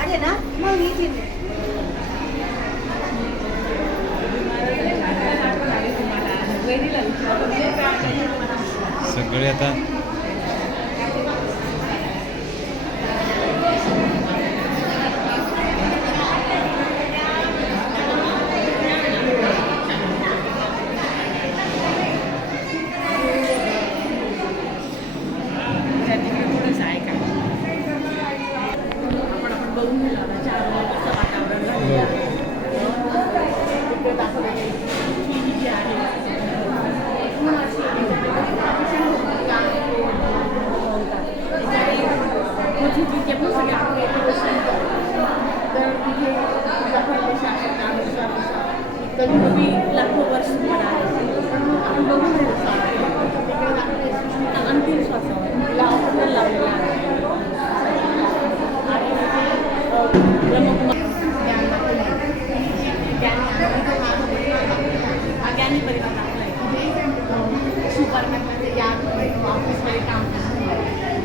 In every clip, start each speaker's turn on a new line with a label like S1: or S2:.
S1: आहे ना मग ही ती-
S2: सगळे आता
S3: आपण आपण बघून गेलो ना चार वाजता वातावरण झालं. तिकडे दाखवलं की ही जी आहे पूर्ण अशी मोठी तिथे पण सगळ्या आपण येतो बसून. तर तिथे दाखवलं शासक आहे, कधी कधी लाखो वर्ष पण आहे पण आपण बघून गेलो तिकडे दाखवलं सृष्टीचा अंतिम श्वासावर तिला ऑक्सिजन लावलेला आहे आणि तिथे, अ, ब्रह्मकुमारी ज्ञानी परिणाम दाखवलाय सुपरमॅनमध्ये या ऑफिसमध्ये काम करतात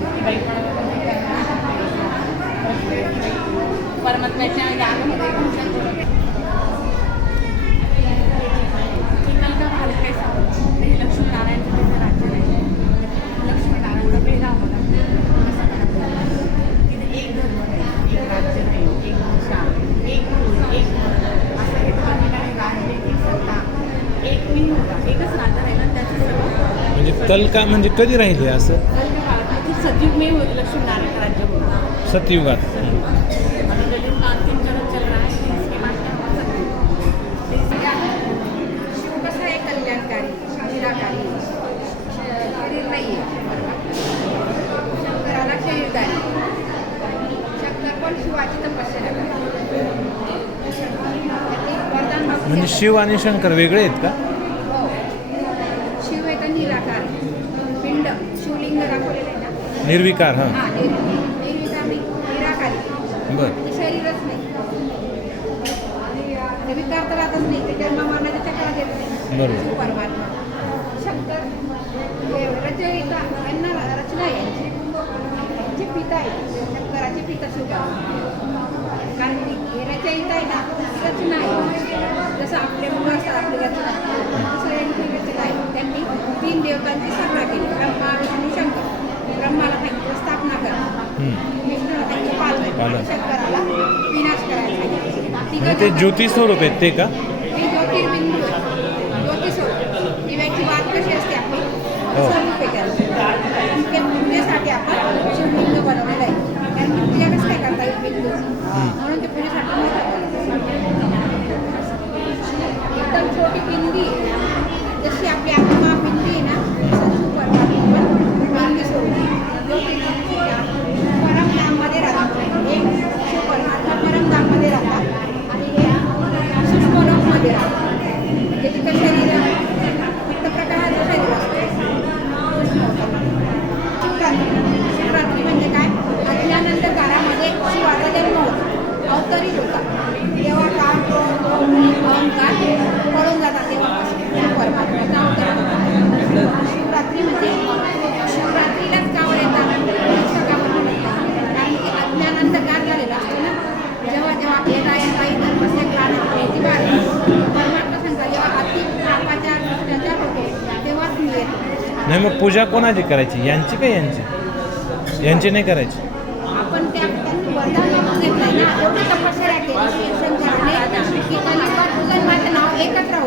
S3: ती बाई पण परमात्म्याच्या यामध्ये भूषण करून चिखलका भारत काय सांगतो हे लक्ष्मीनारायणचं त्याचं राज्य नाही लक्ष्मीनारायणचा पेहराव होता कसा करायचा तिथे एक धर्म नाही एक राज्य नाही एक भाषा एक गुरु एक मन असं हे दोन्ही नाही राहिले एक सत्ता एक मी होता एकच राजा राहिला त्याचं सगळं
S2: म्हणजे तलका म्हणजे कधी राहिले असं?
S3: कल्प काळात सतयुग में लक्ष्मीनारायण का राज्य होता
S2: सतयुगात
S3: अभी दलित का अंतिम चरण चल रहा है इसके माध्यम से
S1: शिव कसं आहे कल्याणकारी निराकारी शरीर नाही शंकराला शरीरदारी शंकर पण शिवाची तपस्या
S2: म्हणजे. शिव आणि शंकर वेगळे आहेत का?
S1: हो. शिव आहे तर निराकार पिंड शिवलिंग दाखवलेलं आहे ना?
S2: निर्विकार हां.
S1: निर- निर्विकार नाही निराकारी.
S2: बर.
S1: ते शरीरच नाही. आणि विकार तर राहतच नाही. ते जन्म मरणाच्या चक्रात येत नाही.
S2: बरोबर.
S1: शिव परमात्मा. शंकर हे रचयिता यांना रचना आहे यांची यांचे पिता आहे शंकराचे पिता शिव कारण की हे रचयिता आहे ना रचना आहे जसं आपले मुलं असतात आपली रचना. तसं यांची रचना आहे. त्यांनी तीन देवतांची स्थापना केली ब्रह्मा विष्णू शंकर. ब्रह्माला सांगितलं स्थापना करा. विष्णूला त्यांचं पालन. शंकराला विनाश करायला
S2: ते ज्योती स्वरूप आहेत ते का?
S1: ज्योतिर्बिंदू आहे. ज्योतिस्वरूप दिव्याची वाट कशी असते आपली
S2: हो.
S1: स्वरूप आहे त्याचं ते पूजेसाठी आपण शिवलिंग बनवलेलं आहे कारण की पूजा कसं काय करता येईल बिंदू म्हणून ते पूजेसाठी मोठं एकदम छोटी पिंडी जशी आपली आत्मा पिंडी आहे ना तसं शिव परमात्मा पण पिंडी स्वरूप ज्योतिर्बिंदू परमधाममध्ये राहतात एक शिव परमात्मा परमधाममध्ये राहतात आणि हे सूक्ष्मलोकमध्ये राहतात म्हणजे तिथं शरीर फक्त प्रकाशाचं शरीर असतं शिवरात्री शिवरात्री म्हणजे काय अज्ञानंद एक शिवाचा जन्म होता अवतरित होता. तेव्हा काम करून काय पळून जातात तेव्हापासून परमात्म्याचा अवतार शिवरात्री म्हणजे शिवरात्रीलाच कावड येतात. कारण की अज्ञान अंधकार झालेला असतो ना. जेव्हा जेव्हा येता येता इतर कसे क्लास याची वाढ परमात्मा सांगता जेव्हा अति पापाच्या अत्याचार होतो तेव्हाच मी येतो.
S2: नाही मग पूजा कोणाची करायची? यांची का यांची? यांची नाही करायची?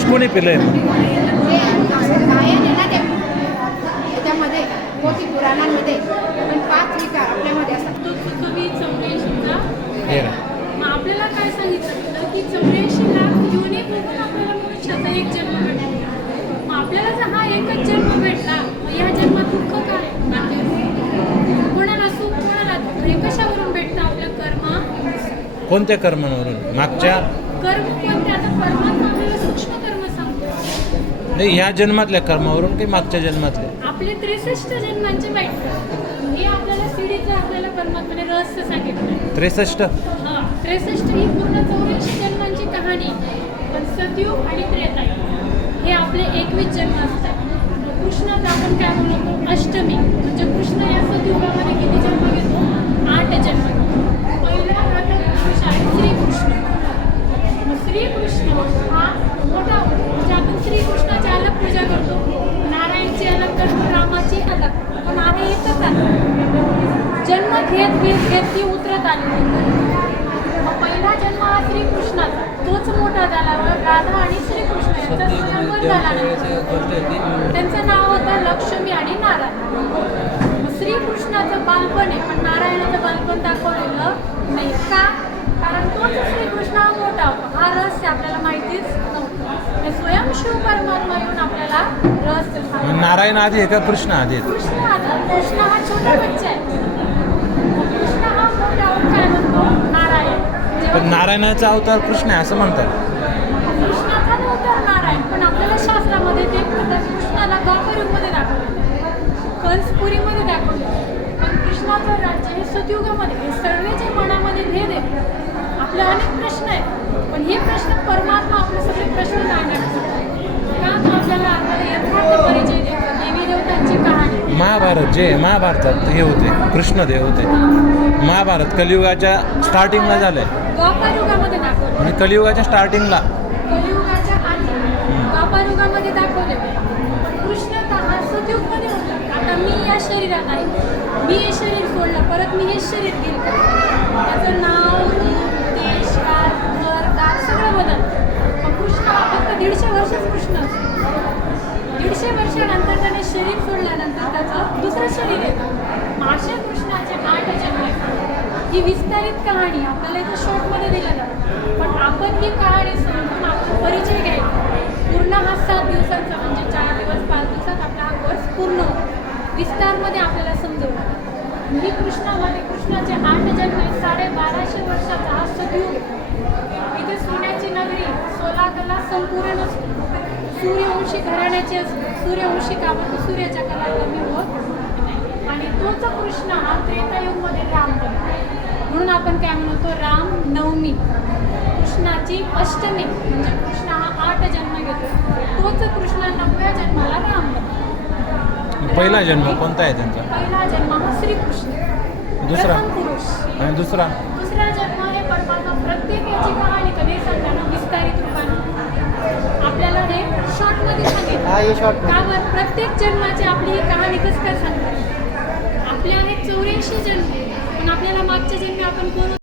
S1: विष
S2: कोणी
S1: आहे
S4: मग आपल्याला काय सांगितलं? की चौऱ्याऐंशी लाख योनी बघून आपल्याला मनुष्याचा एक जन्म भेटला. मग आपल्याला जर हा एकच जन्म भेटला या जन्मात दुःख काय? कोणाला सुख कोणाला दुःख? हे कशावरून भेटतं आपलं कर्म?
S2: कोणत्या कर्मांवरून? मागच्या?
S4: कर्म कोणते
S2: नाही ह्या जन्मातल्या कर्मावरून की मागच्या जन्मातल्या?
S4: आपले त्रेसष्ट जन्मांचे भेटतात हे आपल्याला सिडीचं आपल्याला परमात्माने रहस्य सांगितलं
S2: त्रेसष्ट?
S4: हा त्रेसष्ट ही पूर्ण चौऱ्याऐंशी जन्मांची कहाणी. पण सतयुग आणि त्रेतायुग. हे आपले एकवीस जन्म असतात. कृष्णाचं आपण काय म्हणतो अष्टमी. म्हणजे कृष्ण या सतयुगामध्ये किती जन्म घेतो? आठ जन्म घेतो. पहिला पुरुष आहे श्रीकृष्ण मग श्रीकृष्ण हा मोठा म्हणजे आपण श्रीकृष्णाची अलग पूजा करतो नारायणची अलग करतो रामाची अलग पण आहे एकच आहे जन्म घेत घेत घेत ती उतरत आली. मग पहिला जन्म हा श्रीकृष्णाचा. तोच मोठा झाला. व राधा आणि श्रीकृष्ण यांचा स्वयंवर झाला. त्यांचं नाव होतं लक्ष्मी आणि नारायण. श्रीकृष्णाचं बालपण आहे पण नारायणाचं बालपण दाखवलेलं नाही का? कारण तोच श्रीकृष्ण हा मोठा होता. हा रहस्य आपल्याला माहितीच नव्हतं. हे स्वयंशिव परमात्मा येऊन आपल्याला रहस्य
S2: नारायण आधी आहे का कृष्ण आधी आहे
S4: कृष्ण आता कृष्ण हा छोटा बच्चा आहे कृष्ण हा मोठा होऊन काय म्हणतो नारायण जेव्हा
S2: पण नारायणाचा अवतार कृष्ण आहे असं म्हणतात.
S4: कृष्णाचा नव्हता नारायण पण आपल्याला शास्त्रामध्ये ते म्हणतात कृष्णाला द्वापरयुगमध्ये दाखवलं कंसपुरीमध्ये दाखवलं पण कृष्णाचं राज्य हे सतयुगामध्ये हे सर्वेचे मनामध्ये भेद आहे. आपले अनेक प्रश्न आहेत पण हे प्रश्न परमात्मा आपले सगळे प्रश्न जाणण्यात का तो आपल्याला आपल्याला यथार्थ परिचय देतो देवी देवतांची कहाणी
S2: महाभारत जे आहे, महाभारतात हे होते कृष्णदेव होते. महाभारत कलियुगाच्या स्टार्टिंगला
S4: दाखवलं
S2: म्हणजे कलियुगाच्या स्टार्टिंगला
S4: शरीरात आहे. मी हे शरीर सोडलं. परत मी शरीर त्याचं नाव देश काळ घर सगळं बदल कृष्ण फक्त दीडशे वर्षच कृष्ण दीडशे वर्षानंतर त्याने शरीर सोडल्यानंतर त्याचं दुसरं शरीर येतं मग अशा कृष्णाचे आठ जन्म ही विस्तारित कहाणी आपल्याला इथं शॉर्टमध्ये दिलं जातं. पण आपण ही कहाणी समजून आपला परिचय घ्यायचा. पूर्ण हा सात दिवसांचा म्हणजे चार दिवस पाच दिवसात आपला हा कोर्स पूर्ण होतो. विस्तारमध्ये आपल्याला समजवलं ही कृष्णामध्ये कृष्णाचे आठ जन्म आहेत. साडे बाराशे वर्षाचा हा सतयुग इथे सोन्याची नगरी सोलाकला संपूर्ण असतो सूर्यवंशी घराण्याची सूर्यवंशी का म्हणजे सूर्याच्या कला कमी होत. नाही. आणि तोच कृष्ण हा त्रेतायुगमध्ये राम म्हणून आपण काय म्हणतो राम नवमी. कृष्णाची अष्टमी म्हणजे कृष्ण हा आठ जन्म घेतो. तोच कृष्ण नवव्या जन्माला राम
S2: पहिला जन्म कोणता आहे त्यांचा?
S4: पहिला जन्म हा श्रीकृष्ण.
S2: दुसरा?
S4: पुरुष.
S2: आणि दुसरा?
S4: दुसरा जन्म हे परमात्मा प्रत्येक याची कहाणी कधी सांगताना विस्तारित आपल्याला हे शॉर्टमध्ये सांगितलं का बरं प्रत्येक जन्माची आपली ही कहाणी कसं काय सांगतात? आपले आहेत चौऱ्याऐंशी जन्म पण आपल्याला मागच्या जन्मी आपण कोण